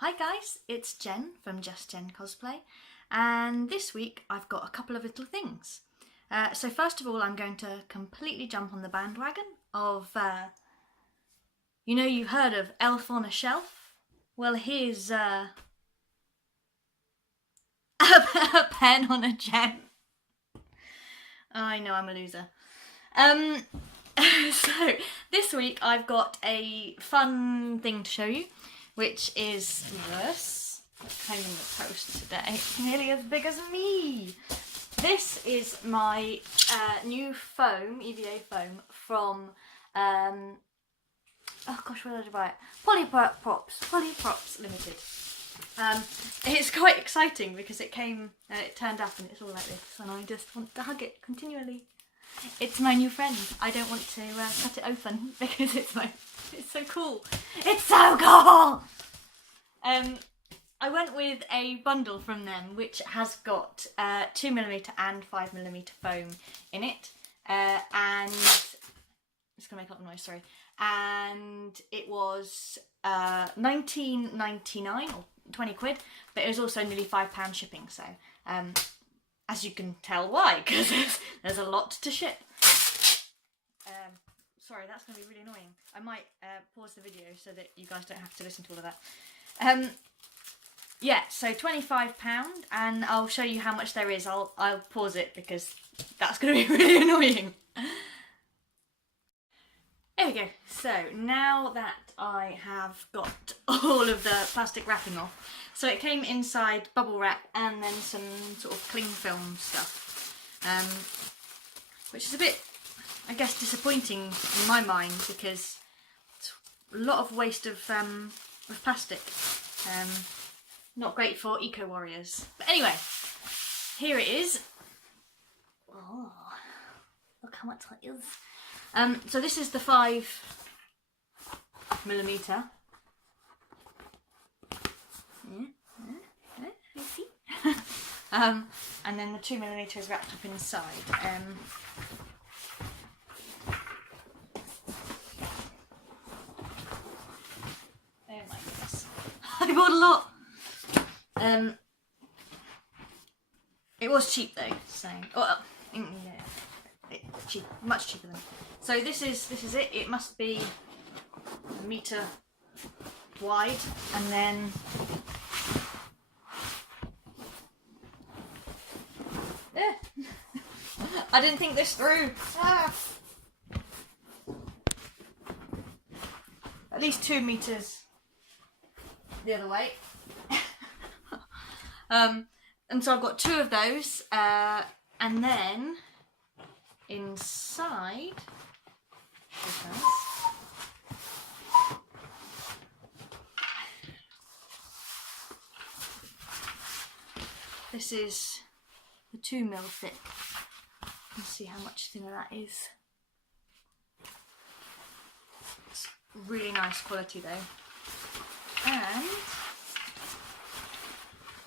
Hi guys, it's Jen from Just Jen Cosplay, and this week I've got a couple of little things. So first of all, I'm going to completely jump on the bandwagon of, you've heard of Elf on a Shelf? Well, here's a pen on a gem. I know I'm a loser. So this week I've got a fun thing to show you, which is this. That came in the post today. It's nearly as big as me. This is my new foam, EVA foam from, oh gosh, where did I buy it? Poly Props Ltd. It's quite exciting because it came, it turned up and it's all like this, and I just want to hug it continually. It's my new friend. I don't want to cut it open because it's so cool. It's so cool! I went with a bundle from them which has got 2mm and 5mm foam in it, and it's gonna make a lot of noise, sorry. And it was £19.99 or 20 quid, but it was also nearly £5 shipping. So as you can tell why, because there's a lot to ship. Sorry, that's going to be really annoying. I might pause the video so that you guys don't have to listen to all of that. Yeah, so £25, and I'll show you how much there is. I'll pause it because that's going to be really annoying. There we go. So now that I have got all of the plastic wrapping off, so it came inside bubble wrap and then some sort of cling film stuff, which is a bit, I guess, disappointing in my mind because it's a lot of waste of plastic. Not great for eco warriors. But anyway, here it is. Oh, look how much it is. So this is the 5mm. You see? And then the 2mm is wrapped up inside. Oh my goodness. I bought a lot. It was cheap though, so yeah, cheap, much cheaper than. So this is it. It must be a metre wide, and then I didn't think this through. At least 2 meters the other way. And so I've got 2 of those, and then inside this is the 2mm thick. Let's see how much thinner that is. It's really nice quality though, and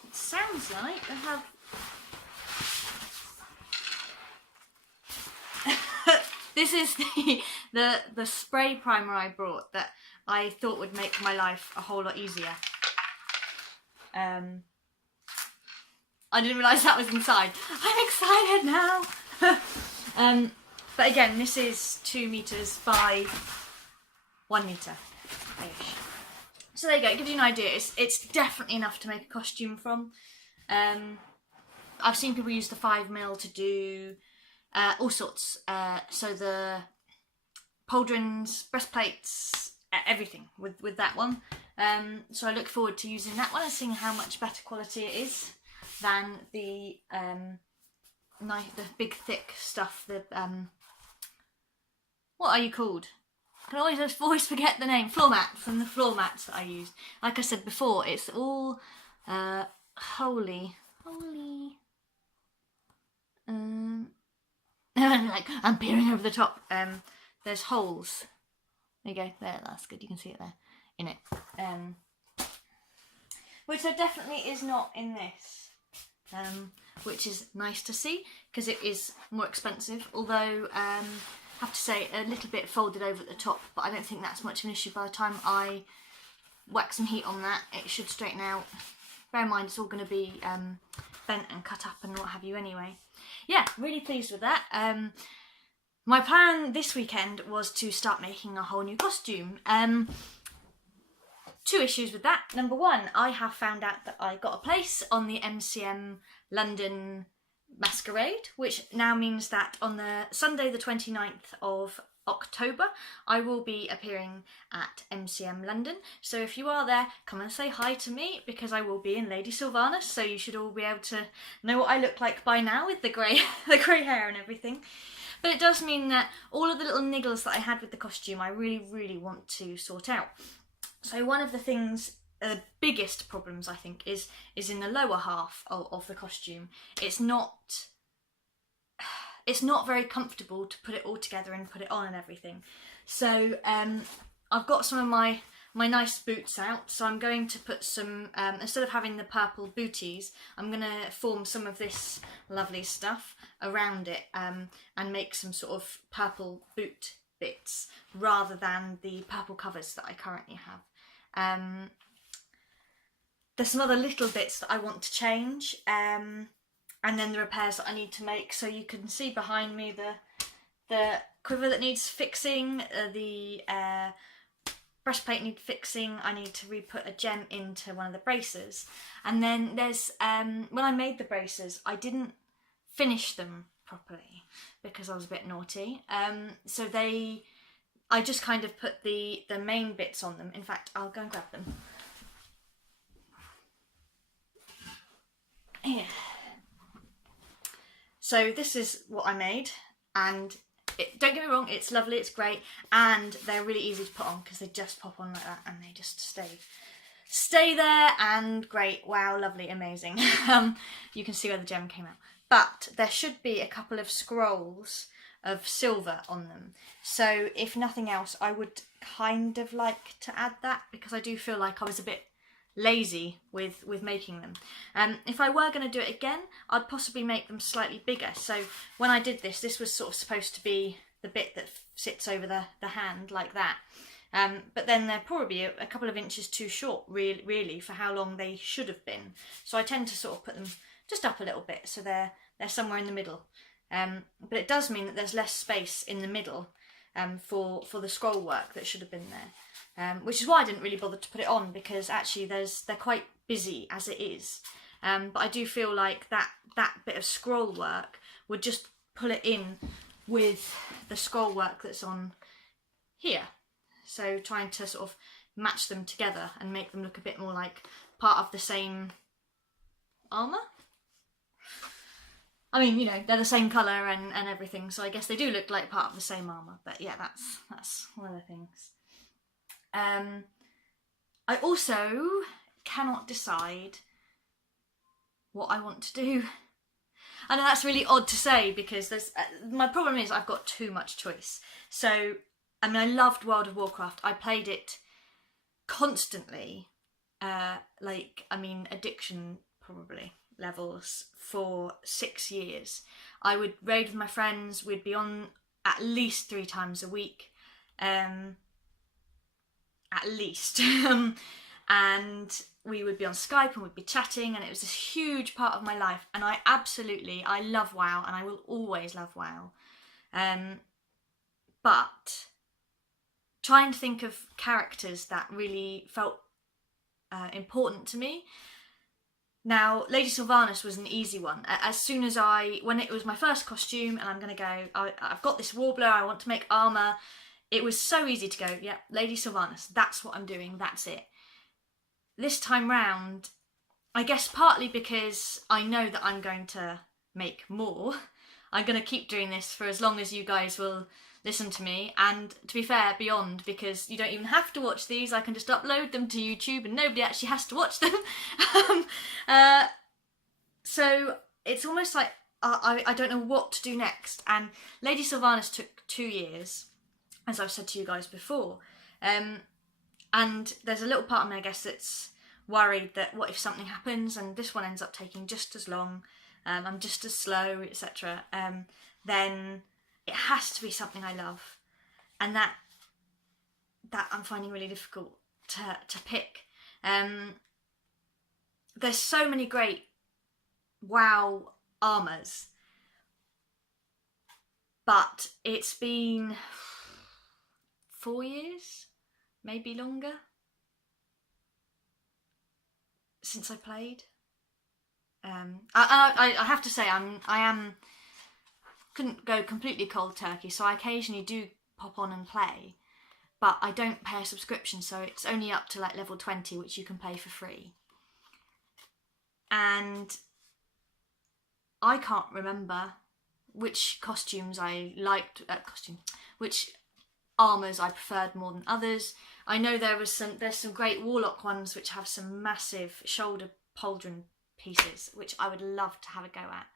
it sounds like they have this is the spray primer I brought that I thought would make my life a whole lot easier. I didn't realise that was inside. I'm excited now. But again, this is 2 meters by 1 meter. So there you go. It gives you an idea. It's definitely enough to make a costume from. I've seen people use the 5mm to do all sorts. So the pauldrons, breastplates, everything with that one. So I look forward to using that one and seeing how much better quality it is than the big thick stuff. The what are you called? I can always forget the name. Floor mats, and the floor mats that I used. Like I said before, it's all holy. I'm peering over the top. There's holes. There you go. There, that's good. You can see it there in it. Which there definitely is not in this. Which is nice to see because it is more expensive. Although I have to say a little bit folded over at the top, but I don't think that's much of an issue by the time I whack some heat on that, it should straighten out. Bear in mind it's all going to be bent and cut up and what have you anyway. Yeah, really pleased with that. My plan this weekend was to start making a whole new costume. Two issues with that. Number one, I have found out that I got a place on the MCM London masquerade, which now means that on the Sunday the 29th of October I will be appearing at MCM London. So if you are there, come and say hi to me, because I will be in Lady Sylvanas, so you should all be able to know what I look like by now with the grey hair and everything. But it does mean that all of the little niggles that I had with the costume I really want to sort out. So one of the things, the biggest problems I think is in the lower half of the costume. It's not very comfortable to put it all together and put it on and everything. So I've got some of my nice boots out, so I'm going to put some, instead of having the purple booties, I'm going to form some of this lovely stuff around it and make some sort of purple boot bits rather than the purple covers that I currently have. There's some other little bits that I want to change, and then the repairs that I need to make. So you can see behind me the quiver that needs fixing, the breastplate needs fixing. I need to re-put a gem into one of the braces, and then there's when I made the braces I didn't finish them properly because I was a bit naughty. So I just kind of put the main bits on them. In fact, I'll go and grab them. Yeah. So this is what I made, and don't get me wrong, it's lovely, it's great, and they're really easy to put on because they just pop on like that and they just stay there, and great, wow, lovely, amazing. You can see where the gem came out. But there should be a couple of scrolls of silver on them. So if nothing else, I would kind of like to add that, because I do feel like I was a bit lazy with making them. If I were going to do it again, I'd possibly make them slightly bigger. So when I did this was sort of supposed to be the bit that sits over the hand like that. But then they're probably a couple of inches too short, really, for how long they should have been. So I tend to sort of put them just up a little bit, so they're somewhere in the middle. But it does mean that there's less space in the middle for the scroll work that should have been there, which is why I didn't really bother to put it on, because actually they're quite busy as it is. But I do feel like that bit of scroll work would just pull it in with the scroll work that's on here. So trying to sort of match them together and make them look a bit more like part of the same armour. I mean, you know, they're the same colour and everything, so I guess they do look like part of the same armour. But yeah, that's one of the things. I also cannot decide what I want to do. I know that's really odd to say, because my problem is I've got too much choice. So, I mean, I loved World of Warcraft. I played it constantly, addiction probably levels, for 6 years. I would raid with my friends. We'd be on at least 3 times a week, at least. And we would be on Skype and we'd be chatting, and it was this huge part of my life. And I love WoW, and I will always love WoW. But trying to think of characters that really felt important to me. Now, Lady Sylvanas was an easy one. As soon as when it was my first costume, and I'm going to go, I've got this warbler, I want to make armour, it was so easy to go, yeah, Lady Sylvanas, that's what I'm doing, that's it. This time round, I guess partly because I know that I'm going to make more, I'm going to keep doing this for as long as you guys will listen to me, and to be fair, beyond, because you don't even have to watch these. I can just upload them to YouTube and nobody actually has to watch them. So it's almost like I don't know what to do next. And Lady Sylvanas took 2 years, as I've said to you guys before, and there's a little part of me, I guess, that's worried that what if something happens and this one ends up taking just as long, I'm just as slow, etc. Then it has to be something I love, and that I'm finding really difficult to pick. There's so many great WoW armours, but it's been 4 years, maybe longer, since I played. I have to say couldn't go completely cold turkey, so I occasionally do pop on and play, but I don't pay a subscription, so it's only up to like level 20, which you can play for free. And I can't remember which costumes I liked, which armours I preferred more than others. I know there's some great warlock ones which have some massive shoulder pauldron pieces, which I would love to have a go at.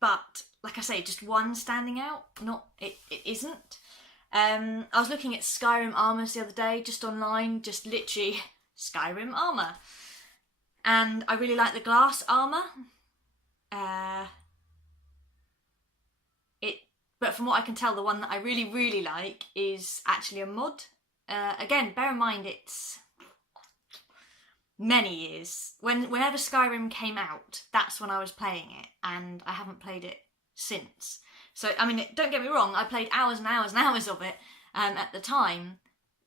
But like I say, just one standing out. It isn't. I was looking at Skyrim armours the other day, just online, just literally Skyrim armour, and I really like the glass armour. But from what I can tell, the one that I really like is actually a mod. Again, bear in mind it's many years. Whenever Skyrim came out, that's when I was playing it, and I haven't played it since. So, I mean, don't get me wrong, I played hours and hours and hours of it at the time,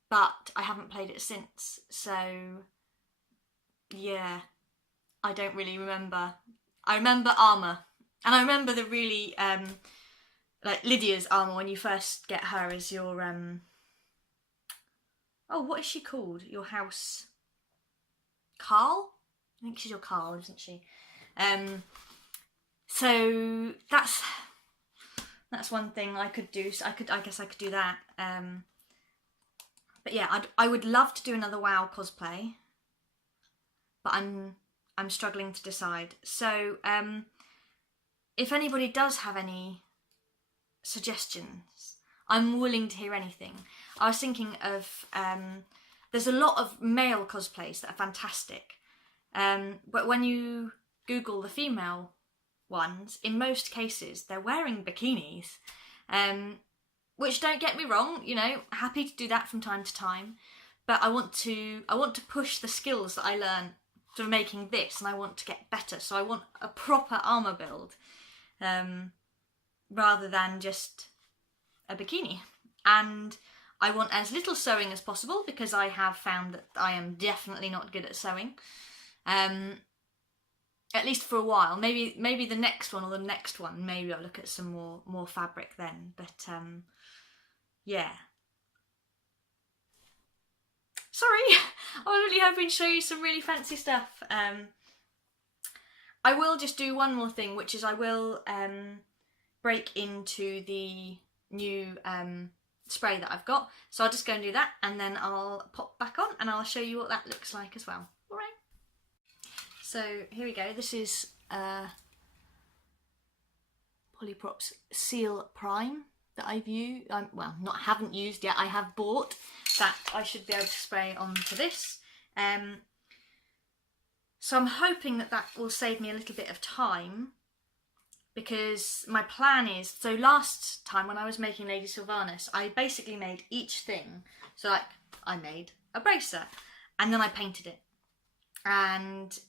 but I haven't played it since. So, yeah, I don't really remember. I remember armour, and I remember the really, like Lydia's armour when you first get her as your, oh, what is she called? Your house... Carl? I think she's your Carl, isn't she? So that's one thing I could do. So I guess I could do that. But yeah, I would love to do another WoW cosplay, but I'm struggling to decide. So if anybody does have any suggestions, I'm willing to hear anything. I was thinking of there's a lot of male cosplays that are fantastic, but when you Google the female ones, in most cases they're wearing bikinis, which, don't get me wrong, you know, happy to do that from time to time, but I want to push the skills that I learned for making this, and I want to get better. So I want a proper armour build, rather than just a bikini. And I want as little sewing as possible, because I have found that I am definitely not good at sewing. At least for a while. Maybe the next one or the next one, maybe I'll look at some more fabric then. But yeah. Sorry, I was really hoping to show you some really fancy stuff. I will just do one more thing, which is I will break into the new spray that I've got. So I'll just go and do that, and then I'll pop back on and I'll show you what that looks like as well. Alright. So here we go. This is Poly Props Seal Prime that I've used. Haven't used yet. I have bought that. I should be able to spray onto this. So I'm hoping that will save me a little bit of time, because my plan is, so last time when I was making Lady Sylvanas, I basically made each thing. So like, I made a bracer, and then I painted it. And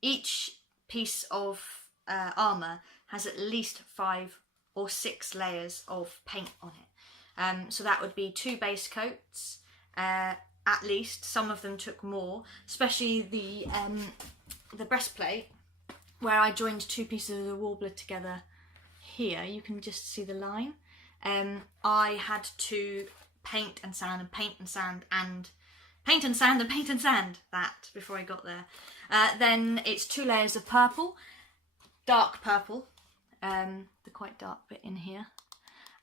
each piece of armour has at least 5 or 6 layers of paint on it. So that would be 2 base coats, at least. Some of them took more, especially the breastplate, where I joined 2 pieces of the warbler together here. You can just see the line. I had to paint and sand and paint and sand and paint and sand and paint and sand that before I got there. Then it's 2 layers of purple, dark purple, the quite dark bit in here.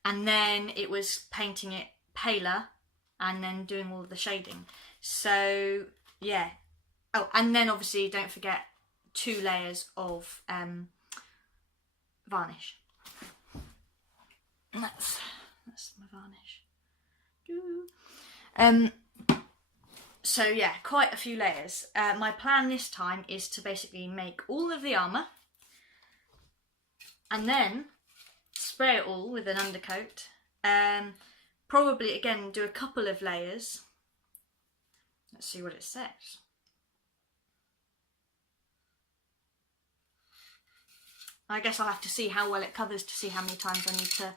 And then it was painting it paler and then doing all of the shading. So yeah. Oh, and then obviously don't forget 2 layers of varnish. And that's my varnish. So yeah, quite a few layers. My plan this time is to basically make all of the armour and then spray it all with an undercoat Probably again do a couple of layers. Let's see what it says. I guess I'll have to see how well it covers to see how many times I need to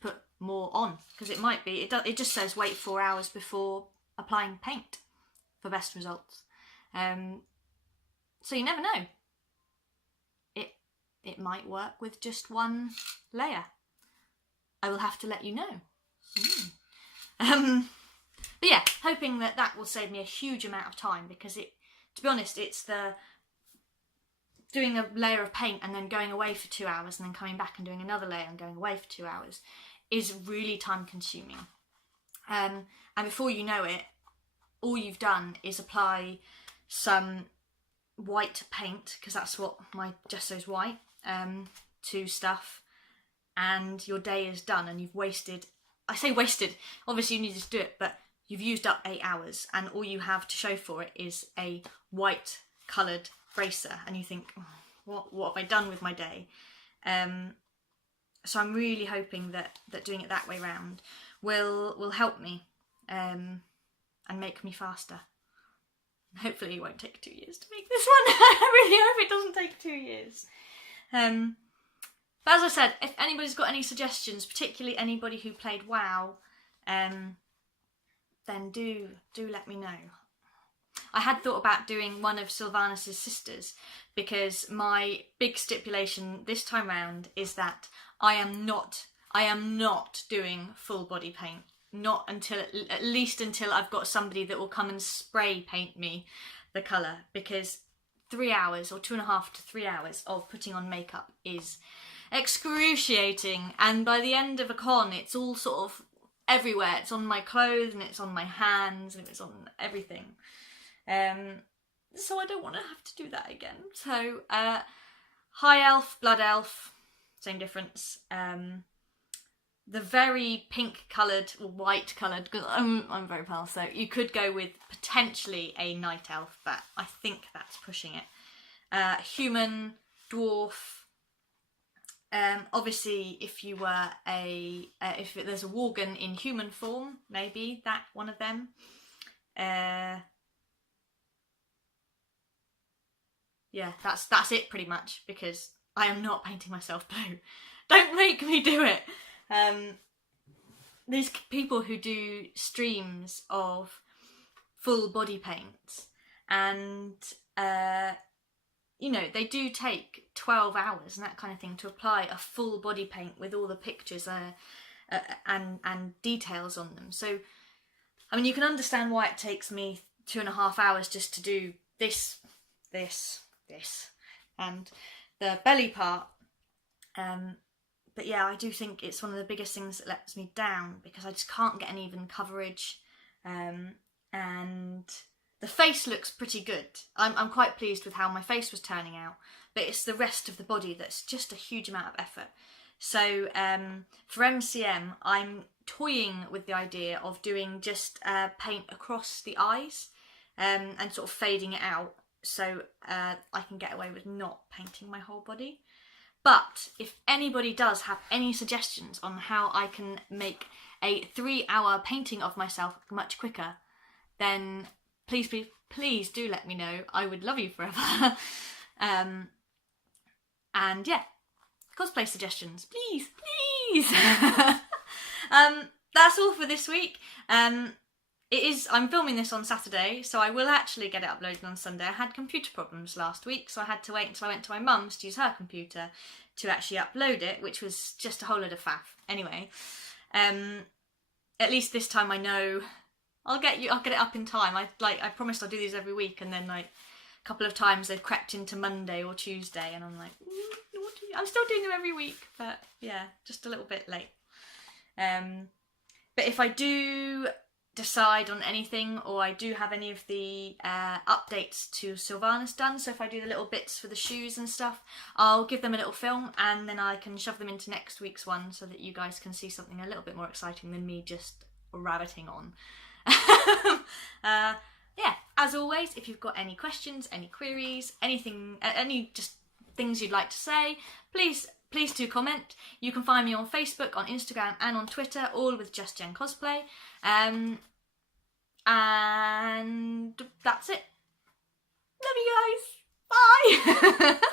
put more on, because it might be, it just says wait 4 hours before applying paint for best results. So you never know. It might work with just one layer. I will have to let you know. But yeah, hoping that will save me a huge amount of time, because to be honest, it's the doing a layer of paint and then going away for 2 hours and then coming back and doing another layer and going away for 2 hours is really time consuming. And before you know it, all you've done is apply some white paint, because that's what my gesso's white, to stuff, and your day is done and you've wasted, I say wasted, obviously you need to do it, but you've used up 8 hours and all you have to show for it is a white coloured bracer, and you think, oh, what have I done with my day? So I'm really hoping that doing it that way round will help me and make me faster. Hopefully it won't take 2 years to make this one. I really hope it doesn't take 2 years. But as I said, if anybody's got any suggestions, particularly anybody who played WoW, then do let me know. I had thought about doing one of Sylvanus' sisters, because my big stipulation this time round is that I am not doing full body paint. Not until, at least until I've got somebody that will come and spray paint me the colour, because 3 hours or 2.5 to 3 hours of putting on makeup is excruciating, and by the end of a con it's all sort of everywhere. It's on my clothes and it's on my hands and it's on everything. So I don't want to have to do that again. So High Elf, Blood Elf, same difference. The very pink coloured or white coloured, because I'm very pale, so you could go with potentially a Night Elf, but I think that's pushing it. Human, Dwarf. Obviously, if you were if there's a Worgen in human form, maybe that one of them. Yeah, that's it pretty much, because I am not painting myself blue. Don't make me do it. These people who do streams of full body paints, and you know, they do take 12 hours and that kind of thing to apply a full body paint with all the pictures and details on them. So, I mean, you can understand why it takes me 2.5 hours just to do this, and the belly part. But yeah, I do think it's one of the biggest things that lets me down, because I just can't get an even coverage. And the face looks pretty good. I'm quite pleased with how my face was turning out, but it's the rest of the body that's just a huge amount of effort. So for MCM, I'm toying with the idea of doing just paint across the eyes and sort of fading it out, so I can get away with not painting my whole body. But if anybody does have any suggestions on how I can make a 3-hour painting of myself much quicker, then please do let me know. I would love you forever. And yeah, cosplay suggestions, please. That's all for this week. I'm filming this on Saturday, so I will actually get it uploaded on Sunday. I had computer problems last week, so I had to wait until I went to my mum's to use her computer to actually upload it, which was just a whole load of faff. Anyway, at least this time I know I'll get it up in time. I promised I'll do these every week, and then like a couple of times they've crept into Monday or Tuesday, and I'm like, I'm still doing them every week, but yeah, just a little bit late. But if I do decide on anything, or I do have any of the updates to Sylvanus done, so if I do the little bits for the shoes and stuff, I'll give them a little film, and then I can shove them into next week's one, so that you guys can see something a little bit more exciting than me just rabbiting on. Yeah, as always, if you've got any questions, any queries, anything, any just things you'd like to say, please please do comment. You can find me on Facebook, on Instagram and on Twitter, all with Just Jen Cosplay. And that's it. Love you guys. Bye.